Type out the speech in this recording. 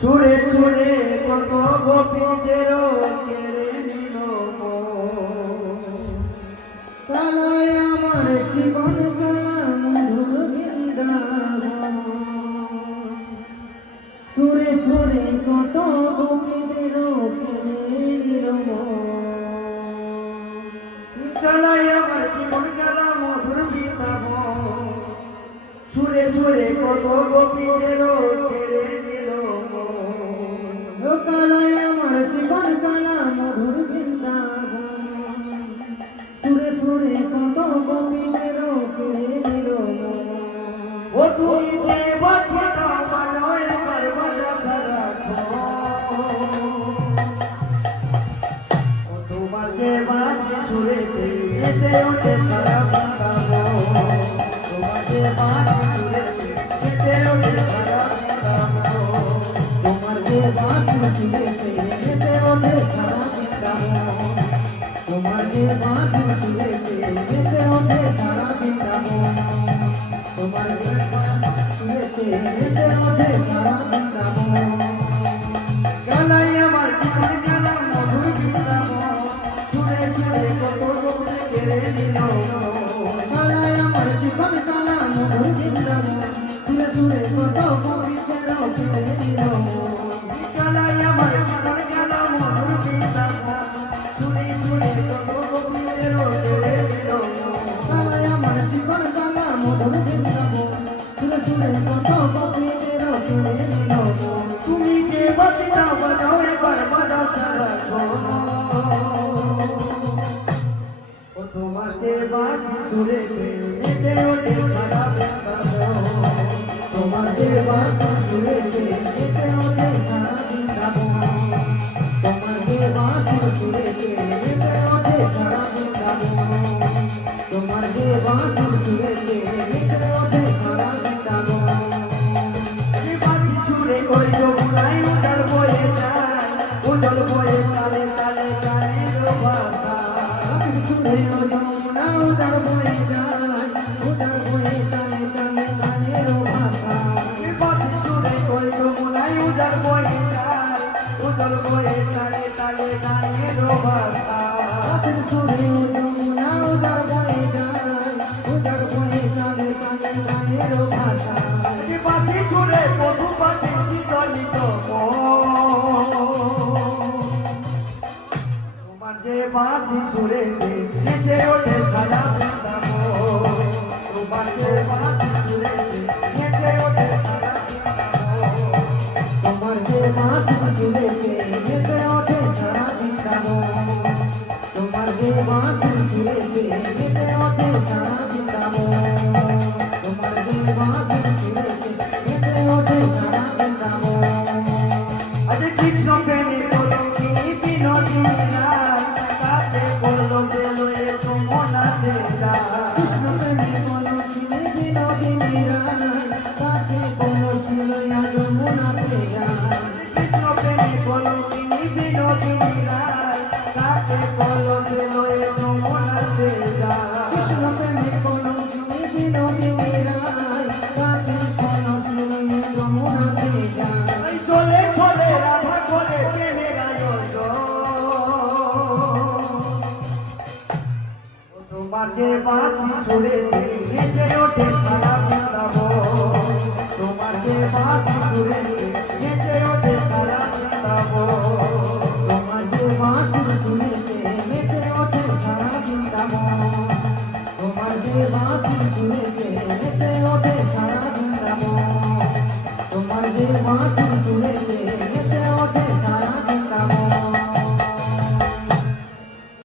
সুরে সুরে কত গোপীদের কেড়ে নিল কালায় আমার জীবন কালা মধুর বৃন্দাবন। সুরে সুরে কত গোপীদের কেড়ে নিল কালায় আমার জীবন কালা মধুর বৃন্দাবন। সুরে সুরে কত গোপীদের কেড়ে নিল কালায় আমার জীবন কালা মধুর বৃন্দাবন। সুরে সুরে কত গোপীদের কেড়ে নিল ও তুমি যে বাঁচিটা বাজয় বাজা সারাক্ষণ। ও তোমার যে বাঁচি সুরেতে এতে ওঠে সারা বৃন্দাবন। তোমার যে বাঁচি সুরেতে এতে ওঠে সারা বৃন্দাবন। তোমার যে বাঁচি সুরেতে এতে ওঠে সারা বৃন্দাবন। তোমার যে বাঁচি সুরেতে এতে ওঠে সারা বৃন্দাবন। তোমার যে বাঁচি সুরেতে এতে ওঠে সারা বৃন্দাবন। গালাই আমার জীবন গালা মধুর বৃন্দাবন। সুরে সুরে কত গোপীদের কেড়ে নিল গালাই আমার জীবন গালা মধুর বৃন্দাবন। সুরে সুরে কত গোপীদের কেড়ে নিল গালাই আমার জীবন গালা মধুর বৃন্দাবন। সুরে সুরে কত গোপীদের কেড়ে নিল গালাই আমার জীবন গালা মধুর বৃন্দাবন। সুরে সুরে কত গোপীদের কেড়ে নিল তুমি যে বাঁচিটা বাজাও এবার বাজাও সারাক্ষণ। ও তোমার যে বাঁশি সুরেতে এতে ওঠে সারা বৃন্দাবন। তোমার যে বাঁশি সুরেতে এতে ওঠে সারা বৃন্দাবন। তোমার যে বাঁশি সুরেতে এতে ওঠে সারা বৃন্দাবন। তোমার যে বাঁশি সুরেতে এতে ওঠে সারা বৃন্দাবন। যে বাঁশি সুরে ওই যমুনায় উজাড় বয়ে যায় উজল বয়ে তালে তালে গানের ভাষা। সুরে ওই যমুনা উজাড় বয়ে যায় উজাড় বয়ে তালে তালে গানের ভাষা। যে বাঁশি সুরে ওই যমুনায় উজাড় বয়ে যায় উজল বয়ে তালে তালে গানের ভাষা। সুরে ওই যমুনা উজাড় বয়ে যায় উজাড় বয়ে তালে তালে গানের ভাষা। যে বাঁশি সুরে পশু পাখি বিচলিত তোমার যে বাঁশি সুরেতে নেচে ওঠে সারা বৃন্দাবন। তোমার যে বাঁশি সুরেতে নেচে ওঠে সারা বৃন্দাবন। তোমার যে বাঁশি সুরেতে নেচে ওঠে সারা বৃন্দাবন। তোমার যে বাঁশি সুরেতে নেচে ওঠে সারা বৃন্দাবন। তোমার যে বাঁশি সুরেতে নেচে ওঠে সারা বৃন্দাবন। আজ কৃষ্ণ প্রেমী কলঙ্কিনী বিনোদিনী রায় তাতে করলো সে লয়ে যমুনাতে যায়। কৃষ্ণ প্রেমী কলঙ্কিনী বিনোদিনী রায় তাতে করলো সে লয়ে যমুনাতে যায়।